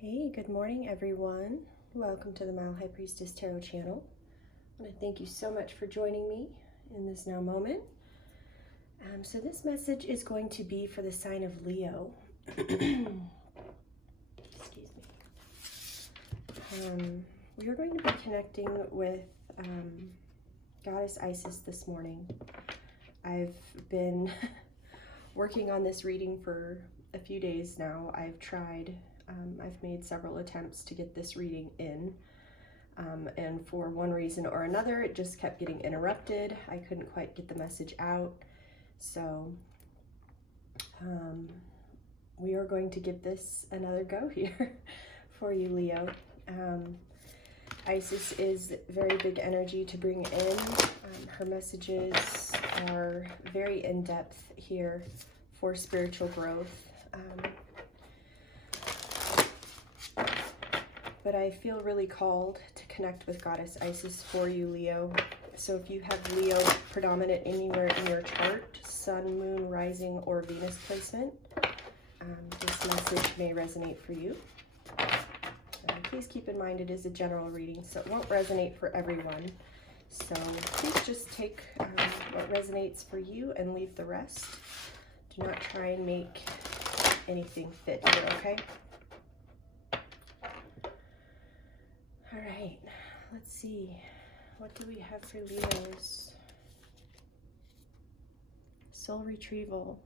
Hey, good morning everyone. Welcome to the Mile High Priestess Tarot channel. I want to thank you so much for joining me in this now moment. So this message is going to be for the sign of Leo. Excuse me. We are going to be connecting with Goddess Isis this morning. I've been working on this reading for a few days now. I've made several attempts to get this reading in, and for one reason or another, it just kept getting interrupted. I couldn't quite get the message out, so we are going to give this another go here for you, Leo. Isis is very big energy to bring in. Her messages are very in-depth here for spiritual growth. But I feel really called to connect with Goddess Isis for you, Leo. So if you have Leo predominant anywhere in your chart, Sun, Moon, Rising, or Venus placement, this message may resonate for you. Please keep in mind it is a general reading, so it won't resonate for everyone. So please just take what resonates for you and leave the rest. Do not try and make anything fit here, okay? All right, let's see. What do we have for Leos? Soul retrieval,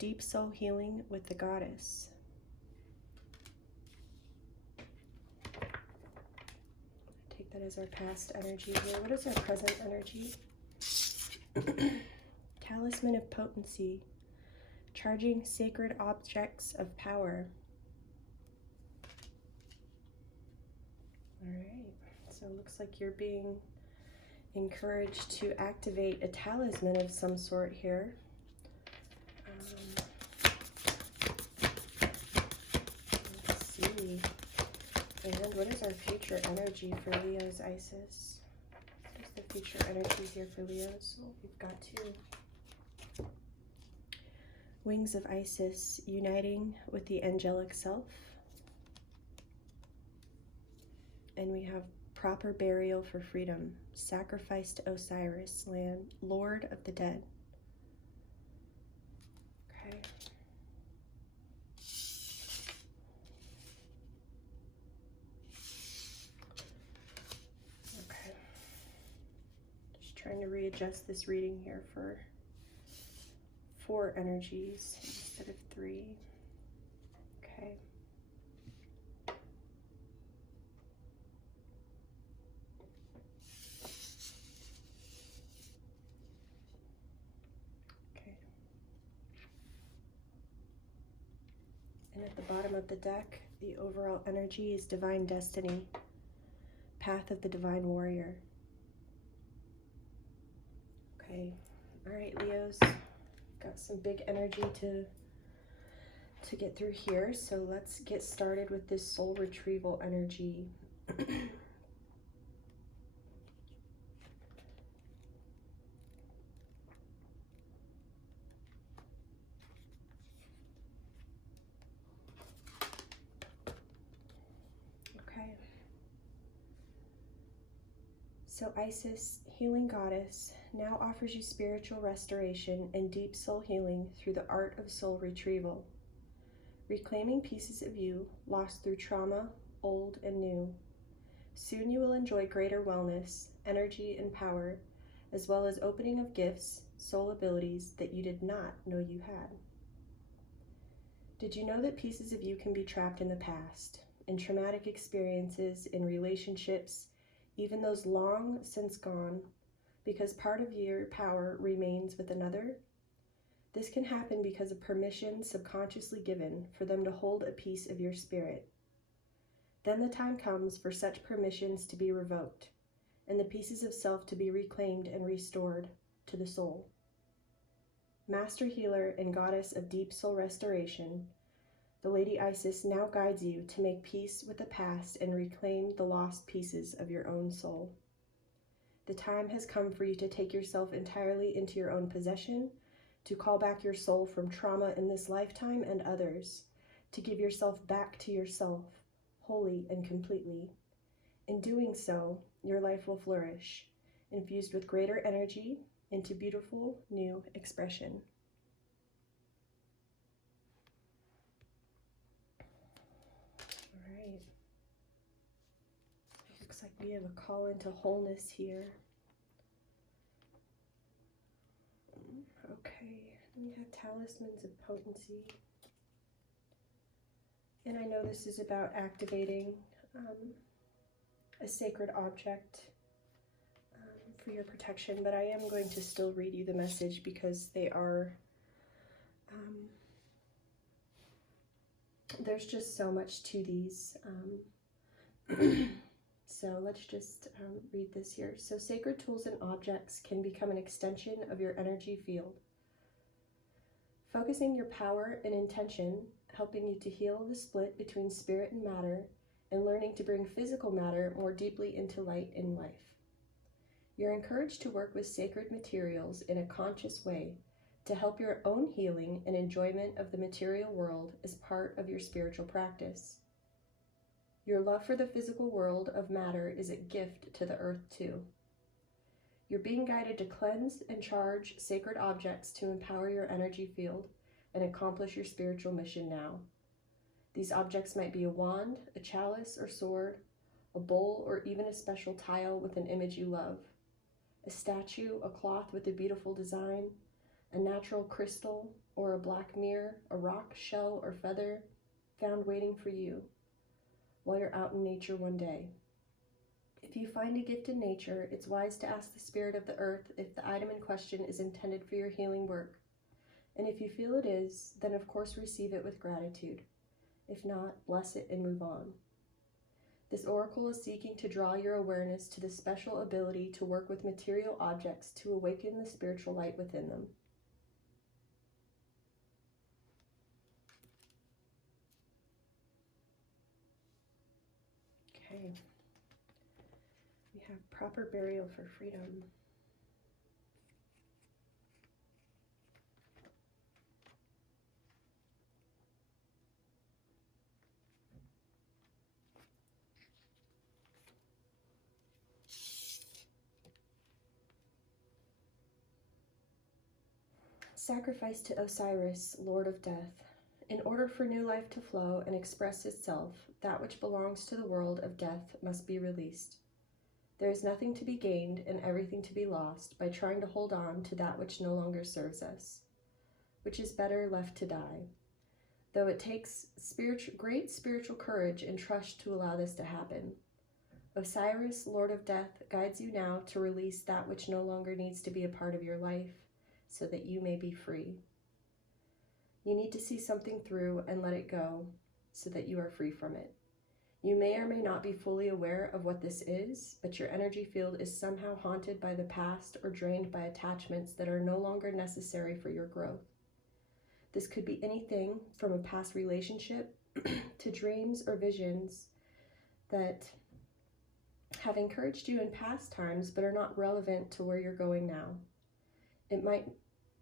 deep soul healing with the goddess. Take that as our past energy here. What is our present energy? Talisman of Potency, charging sacred objects of power. All right, so it looks like you're being encouraged to activate a talisman of some sort here. Let's see. And what is our future energy for Leo's, Isis? What's the future energy here for Leo's? Oh, we've got two. Wings of Isis, uniting with the angelic self. And we have proper burial for freedom, sacrifice to Osiris, Lord of the dead. Okay. Okay. Just trying to readjust this reading here for 4 energies instead of 3. Okay. And at the bottom of the deck, the overall energy is Divine Destiny, Path of the Divine Warrior. Okay, all right, Leos, got some big energy to get through here, so let's get started with this soul retrieval energy. So Isis, healing goddess, now offers you spiritual restoration and deep soul healing through the art of soul retrieval, reclaiming pieces of you lost through trauma, old and new. Soon you will enjoy greater wellness, energy, and power, as well as opening of gifts, soul abilities that you did not know you had. Did you know that pieces of you can be trapped in the past, in traumatic experiences, in relationships, even those long since gone, because part of your power remains with another? This can happen because of permission subconsciously given for them to hold a piece of your spirit. Then the time comes for such permissions to be revoked, and the pieces of self to be reclaimed and restored to the soul. Master healer and goddess of deep soul restoration, the Lady Isis now guides you to make peace with the past and reclaim the lost pieces of your own soul. The time has come for you to take yourself entirely into your own possession, to call back your soul from trauma in this lifetime and others, to give yourself back to yourself, wholly and completely. In doing so, your life will flourish, infused with greater energy into beautiful new expression. All right. It looks like we have a call into wholeness here. Okay, we have Talismans of Potency. And I know this is about activating a sacred object for your protection, but I am going to still read you the message because they are, there's just so much to these. So let's just read this here. So sacred tools and objects can become an extension of your energy field, focusing your power and intention, helping you to heal the split between spirit and matter, and learning to bring physical matter more deeply into light in life. You're encouraged to work with sacred materials in a conscious way to help your own healing and enjoyment of the material world as part of your spiritual practice. Your love for the physical world of matter is a gift to the earth too. You're being guided to cleanse and charge sacred objects to empower your energy field and accomplish your spiritual mission now. These objects might be a wand, a chalice or sword, a bowl, or even a special tile with an image you love. A statue, a cloth with a beautiful design, a natural crystal, or a black mirror, a rock, shell, or feather found waiting for you while you're out in nature one day. If you find a gift in nature, it's wise to ask the spirit of the earth if the item in question is intended for your healing work. And if you feel it is, then of course receive it with gratitude. If not, bless it and move on. This oracle is seeking to draw your awareness to the special ability to work with material objects to awaken the spiritual light within them. Okay. We have proper burial for freedom. Sacrifice to Osiris, Lord of Death. In order for new life to flow and express itself, that which belongs to the world of death must be released. There is nothing to be gained and everything to be lost by trying to hold on to that which no longer serves us, which is better left to die, though it takes great spiritual courage and trust to allow this to happen. Osiris, Lord of Death, guides you now to release that which no longer needs to be a part of your life, so that you may be free. You need to see something through and let it go, so that you are free from it. You may or may not be fully aware of what this is, but your energy field is somehow haunted by the past or drained by attachments that are no longer necessary for your growth. This could be anything from a past relationship to dreams or visions that have encouraged you in past times but are not relevant to where you're going now. It might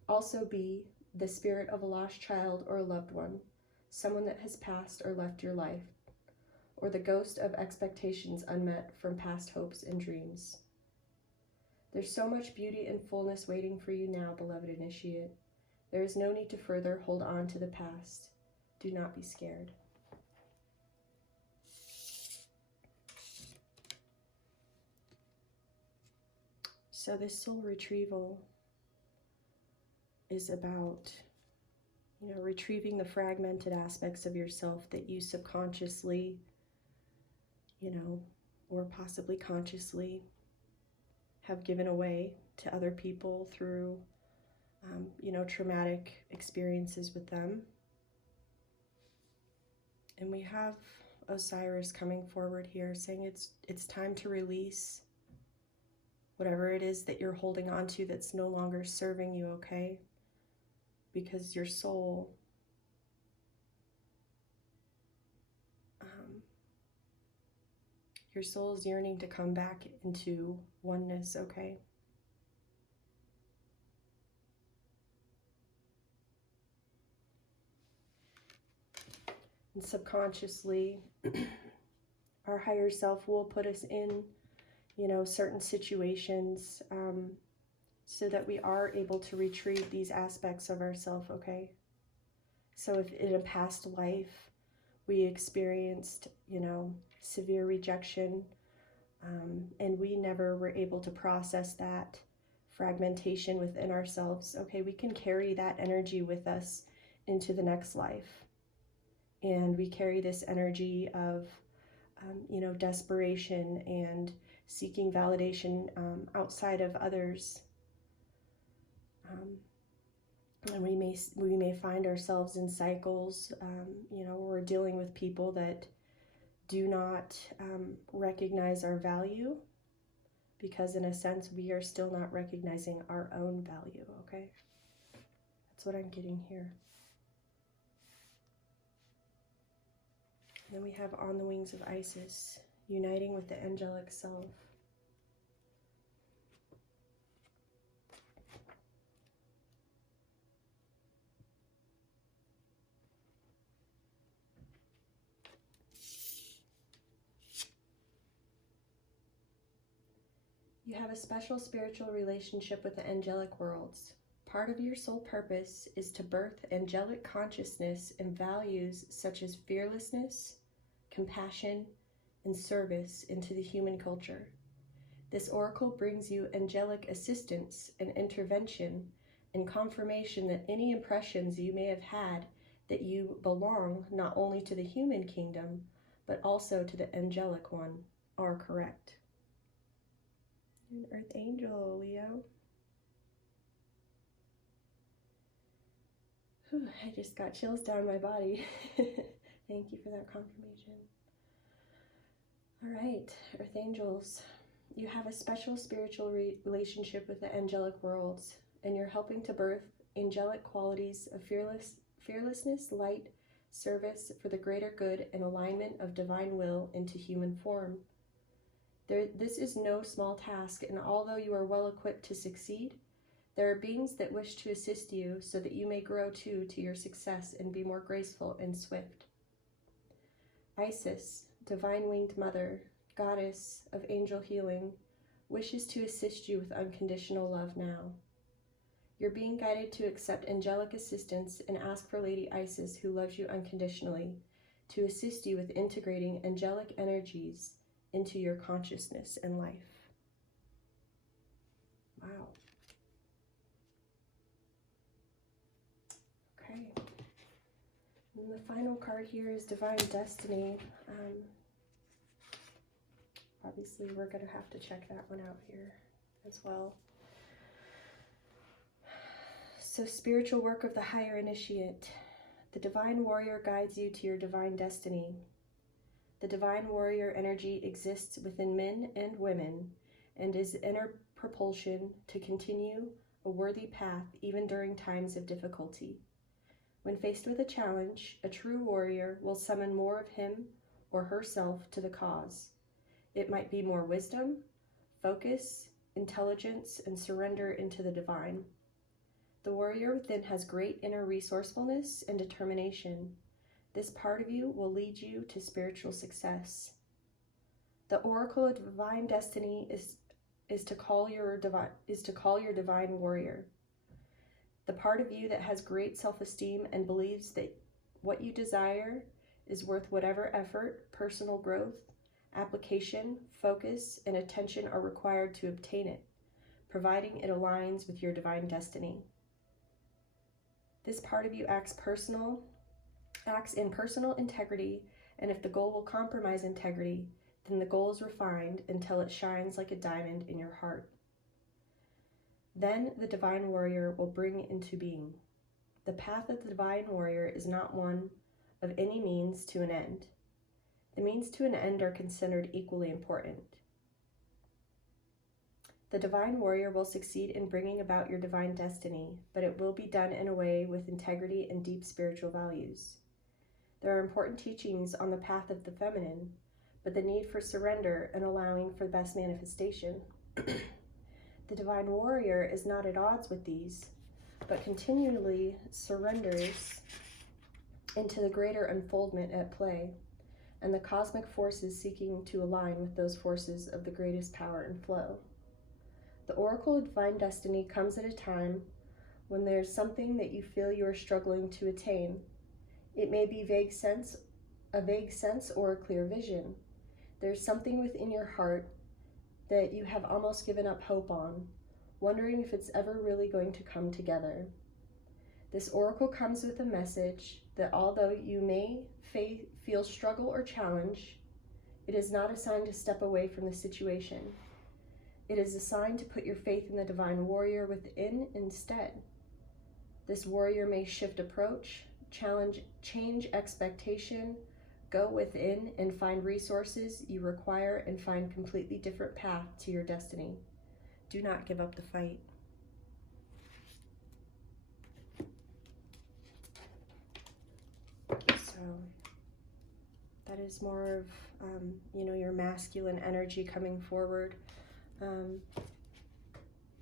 also be the spirit of a lost child or a loved one, someone that has passed or left your life, or the ghost of expectations unmet from past hopes and dreams. There's so much beauty and fullness waiting for you now, beloved initiate. There is no need to further hold on to the past. Do not be scared. So this soul retrieval is about, retrieving the fragmented aspects of yourself that you subconsciously, or possibly consciously have given away to other people through, traumatic experiences with them. And we have Osiris coming forward here saying it's time to release whatever it is that you're holding on to that's no longer serving you, okay? Because your soul is yearning to come back into oneness, okay? And subconsciously, our higher self will put us in, certain situations so that we are able to retrieve these aspects of ourself, okay? So if in a past life we experienced, severe rejection, and we never were able to process that fragmentation within ourselves, okay, we can carry that energy with us into the next life. And we carry this energy of, desperation and seeking validation outside of others. And we may find ourselves in cycles, where we're dealing with people that do not recognize our value, because in a sense we are still not recognizing our own value, okay? That's what I'm getting here. And then we have On the Wings of Isis, uniting with the angelic self. You have a special spiritual relationship with the angelic worlds. Part of your soul purpose is to birth angelic consciousness and values such as fearlessness, compassion, and service into the human culture. This oracle brings you angelic assistance and intervention and confirmation that any impressions you may have had that you belong not only to the human kingdom, but also to the angelic one are correct. An Earth Angel, Leo. Whew, I just got chills down my body. Thank you for that confirmation. All right, Earth Angels. You have a special spiritual relationship with the angelic worlds, and you're helping to birth angelic qualities of fearlessness, light, service for the greater good, and alignment of divine will into human form. This is no small task, and although you are well equipped to succeed, there are beings that wish to assist you so that you may grow too to your success and be more graceful and swift. Isis, Divine Winged Mother, Goddess of Angel Healing, wishes to assist you with unconditional love now. You're being guided to accept angelic assistance and ask for Lady Isis, who loves you unconditionally, to assist you with integrating angelic energies into your consciousness and life. Wow. Okay. And the final card here is Divine Destiny. Obviously, we're going to have to check that one out here as well. So, spiritual work of the higher initiate. The divine warrior guides you to your divine destiny. The divine warrior energy exists within men and women and is inner propulsion to continue a worthy path even during times of difficulty. When faced with a challenge, a true warrior will summon more of him or herself to the cause. It might be more wisdom, focus, intelligence, and surrender into the divine. The warrior within has great inner resourcefulness and determination. This part of you will lead you to spiritual success. The oracle of divine destiny is to call your divine warrior. The part of you that has great self-esteem and believes that what you desire is worth whatever effort, personal growth, application, focus, and attention are required to obtain it, providing it aligns with your divine destiny. This part of you acts in personal integrity, and if the goal will compromise integrity, then the goal is refined until it shines like a diamond in your heart. Then the divine warrior will bring into being. The path of the divine warrior is not one of any means to an end. The means to an end are considered equally important. The divine warrior will succeed in bringing about your divine destiny, but it will be done in a way with integrity and deep spiritual values. There are important teachings on the path of the feminine, but the need for surrender and allowing for the best manifestation. The divine warrior is not at odds with these, but continually surrenders into the greater unfoldment at play, and the cosmic forces seeking to align with those forces of the greatest power and flow. The Oracle of Divine Destiny comes at a time when there's something that you feel you are struggling to attain. It may be a vague sense or a clear vision. There's something within your heart that you have almost given up hope on, wondering if it's ever really going to come together. This oracle comes with a message that although you may feel struggle or challenge, it is not a sign to step away from the situation. It is a sign to put your faith in the divine warrior within instead. This warrior may shift approach, change expectation, go within and find resources you require and find completely different path to your destiny. Do not give up the fight. So that is more of, your masculine energy coming forward.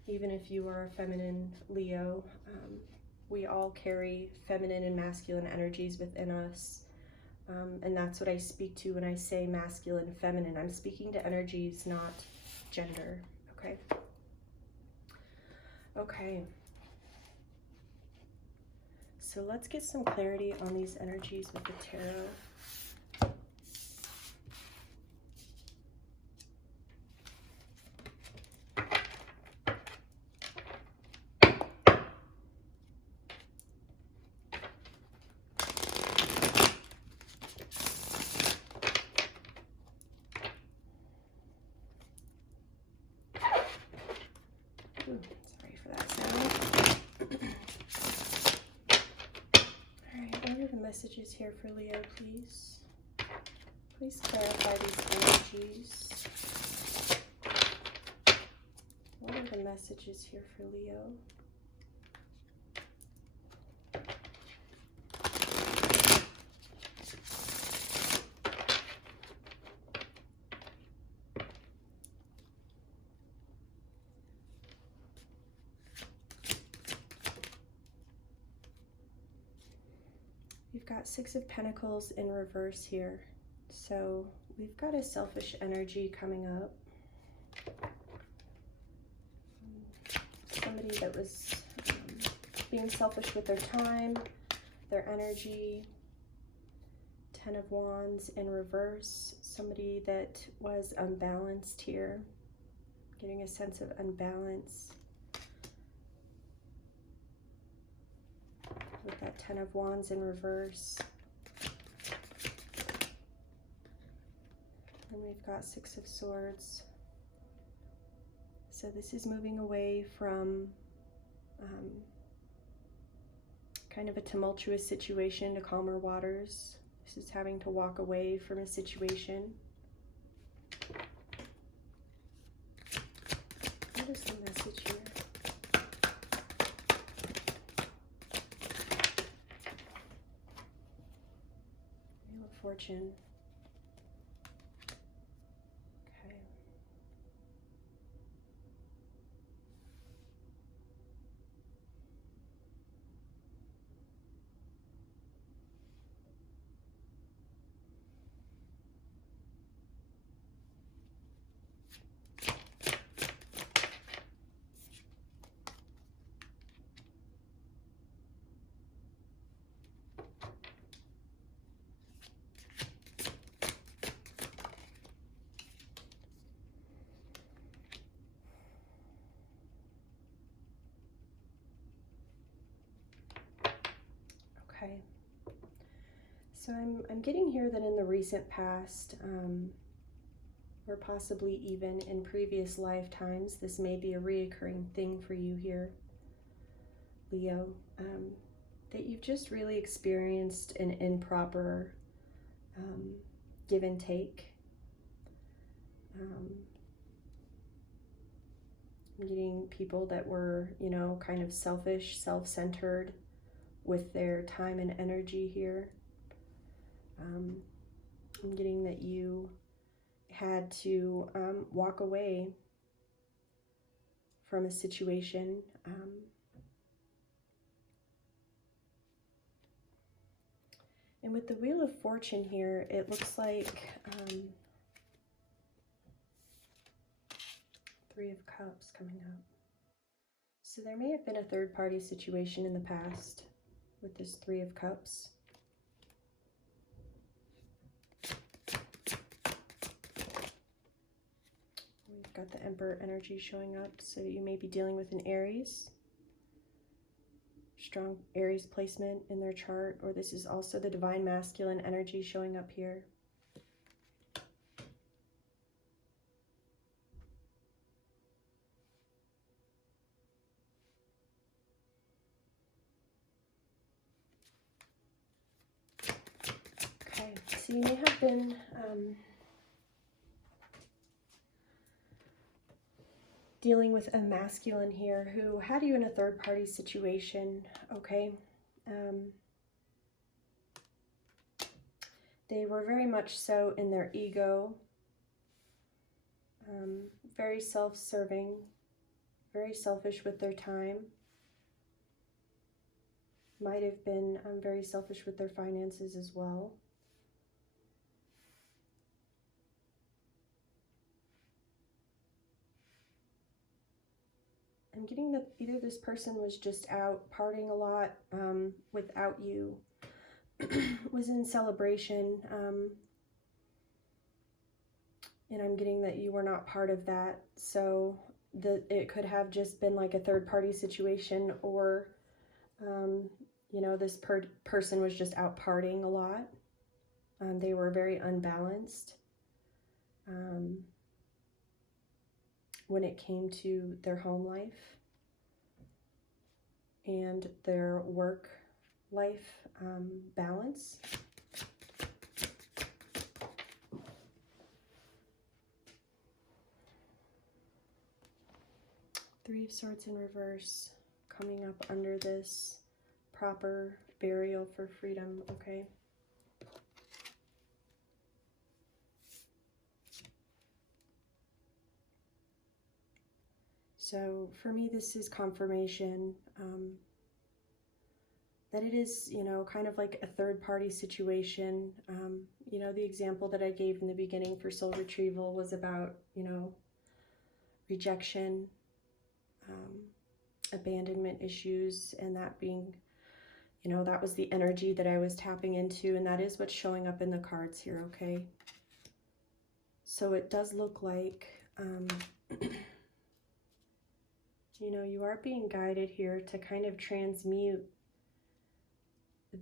Even if you are a feminine Leo, we all carry feminine and masculine energies within us. And that's what I speak to when I say masculine, feminine. I'm speaking to energies, not gender, okay? Okay. So let's get some clarity on these energies with the tarot. Sorry for that sound. Alright, what are the messages here for Leo, please? Please clarify these energies. What are the messages here for Leo? We've got Six of Pentacles in reverse here. So we've got a selfish energy coming up. Somebody that was being selfish with their time, their energy. Ten of Wands in reverse. Somebody that was unbalanced here. Getting a sense of unbalance. With that Ten of Wands in reverse. And we've got Six of Swords. So this is moving away from kind of a tumultuous situation to calmer waters. This is having to walk away from a situation. What is the message here? Wheel of Fortune. Okay. Okay, so I'm getting here that in the recent past, or possibly even in previous lifetimes, this may be a reoccurring thing for you here, Leo, that you've just really experienced an improper give and take. I'm getting people that were, kind of selfish, self-centered with their time and energy here. I'm getting that you had to walk away from a situation. And with the Wheel of Fortune here, it looks like Three of Cups coming up. So there may have been a third-party situation in the past with this Three of Cups. We've got the Emperor energy showing up, so you may be dealing with an Aries. Strong Aries placement in their chart, or this is also the Divine Masculine energy showing up here. Okay, so you may have been dealing with a masculine here who had you in a third-party situation, okay? They were very much so in their ego, very self-serving, very selfish with their time. Might have been very selfish with their finances as well. I'm getting that either this person was just out partying a lot without you, was in celebration, and I'm getting that you were not part of that. So it could have just been like a third-party situation, or you know, this person was just out partying a lot. They were very unbalanced when it came to their home life and their work life balance. Three of Swords in reverse coming up under this proper burial for freedom, okay? So for me, this is confirmation that it is, you know, kind of like a third-party situation. You know, the example that I gave in the beginning for soul retrieval was about, you know, rejection, abandonment issues, and that being, you know, that was the energy that I was tapping into, and that is what's showing up in the cards here, okay? So it does look like, you know, you are being guided here to kind of transmute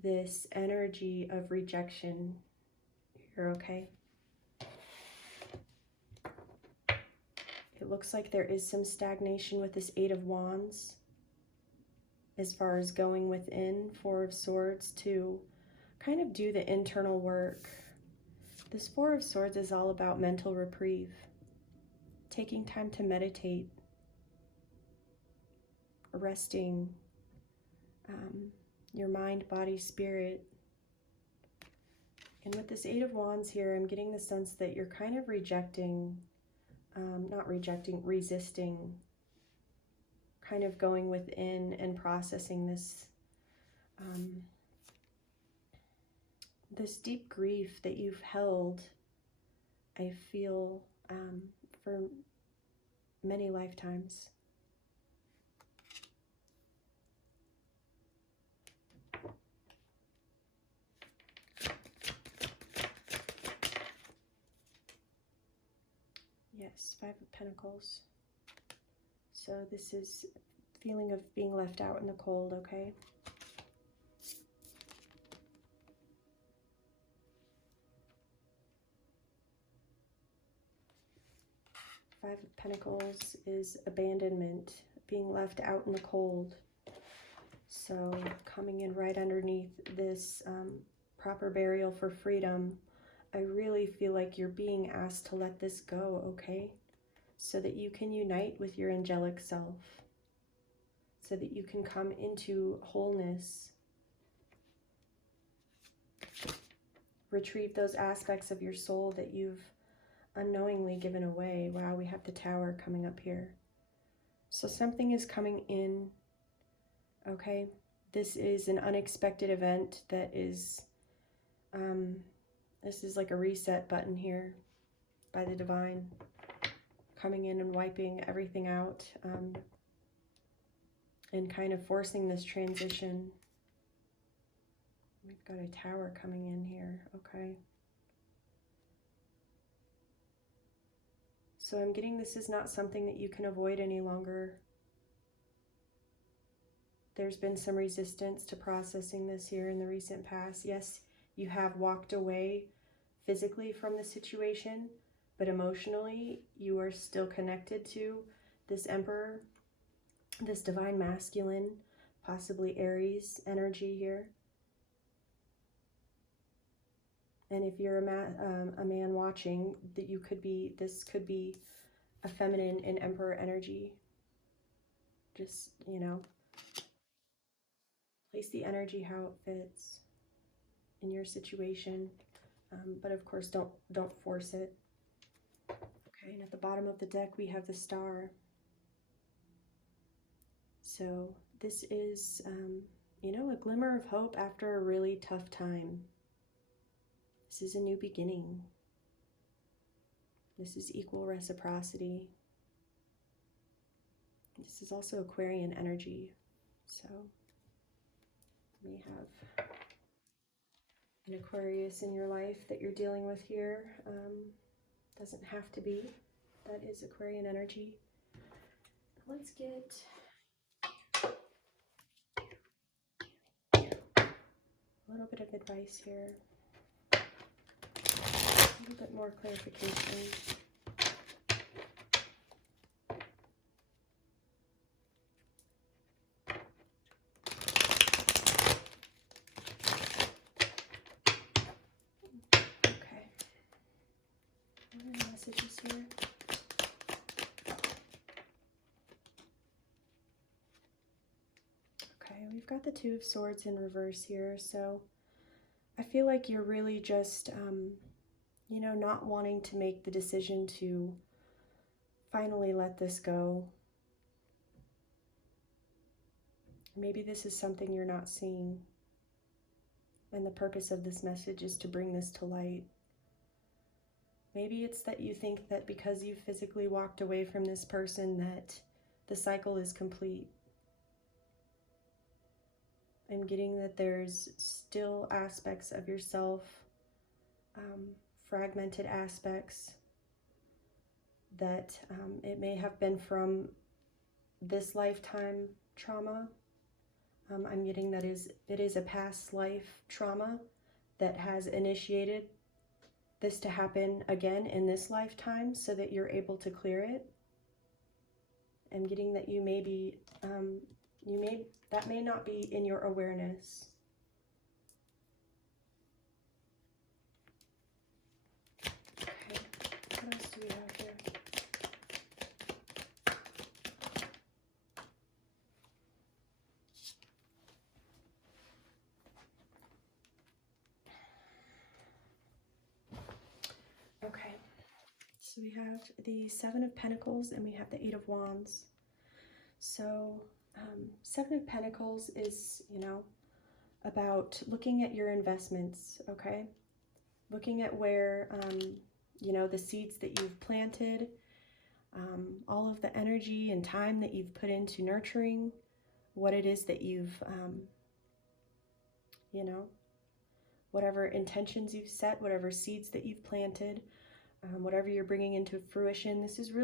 this energy of rejection here, okay? It looks like there is some stagnation with this Eight of Wands as far as going within, Four of Swords, to kind of do the internal work. This Four of Swords is all about mental reprieve, taking time to meditate, resting your mind, body, spirit. And with this Eight of Wands here, I'm getting the sense that you're kind of rejecting, not rejecting, resisting, kind of going within and processing this, this deep grief that you've held, I feel, for many lifetimes. Yes, Five of Pentacles. So this is feeling of being left out in the cold, okay? Five of Pentacles is abandonment, being left out in the cold. So coming in right underneath this proper burial for freedom, I really feel like you're being asked to let this go, okay? So that you can unite with your angelic self, so that you can come into wholeness, retrieve those aspects of your soul that you've unknowingly given away. Wow, we have the Tower coming up here. So something is coming in, okay? This is an unexpected event that is This is like a reset button here by the divine, coming in and wiping everything out, and kind of forcing this transition. We've got a tower coming in here, okay. So I'm getting this is not something that you can avoid any longer. There's been some resistance to processing this here in the recent past. Yes, you have walked away physically from the situation, but emotionally you are still connected to this Emperor, this divine masculine, possibly Aries energy here. And if you're a man watching, that you could be, this could be a feminine and Emperor energy. Just, you know, place the energy how it fits in your situation, but of course don't force it. Okay, and at the bottom of the deck we have the Star. So this is, you know, a glimmer of hope after a really tough time. This is a new beginning. This is equal reciprocity. This is also Aquarian energy. So we have an Aquarius in your life that you're dealing with here. Doesn't have to be. That is Aquarian energy. Let's get a little bit of advice here. A little bit more clarification. Okay. What are the messages here? Okay, we've got the Two of Swords in reverse here, so I feel like you're really just, you know, not wanting to make the decision to finally let this go. Maybe this is something you're not seeing, and the purpose of this message is to bring this to light. Maybe it's that you think that because you physically walked away from this person that the cycle is complete. I'm getting that there's still aspects of yourself, fragmented aspects, that it may have been from this lifetime trauma. I'm getting that it is a past life trauma that has initiated this to happen again in this lifetime so that you're able to clear it. I'm getting that you may be, that may not be in your awareness. Okay, what else do we have here? Okay, so we have the Seven of Pentacles and we have the Eight of Wands. So Seven of Pentacles is, you know, about looking at your investments, okay? Looking at where, you know, the seeds that you've planted, all of the energy and time that you've put into nurturing, what it is that you've, you know, whatever intentions you've set, whatever seeds that you've planted, whatever you're bringing into fruition. This is really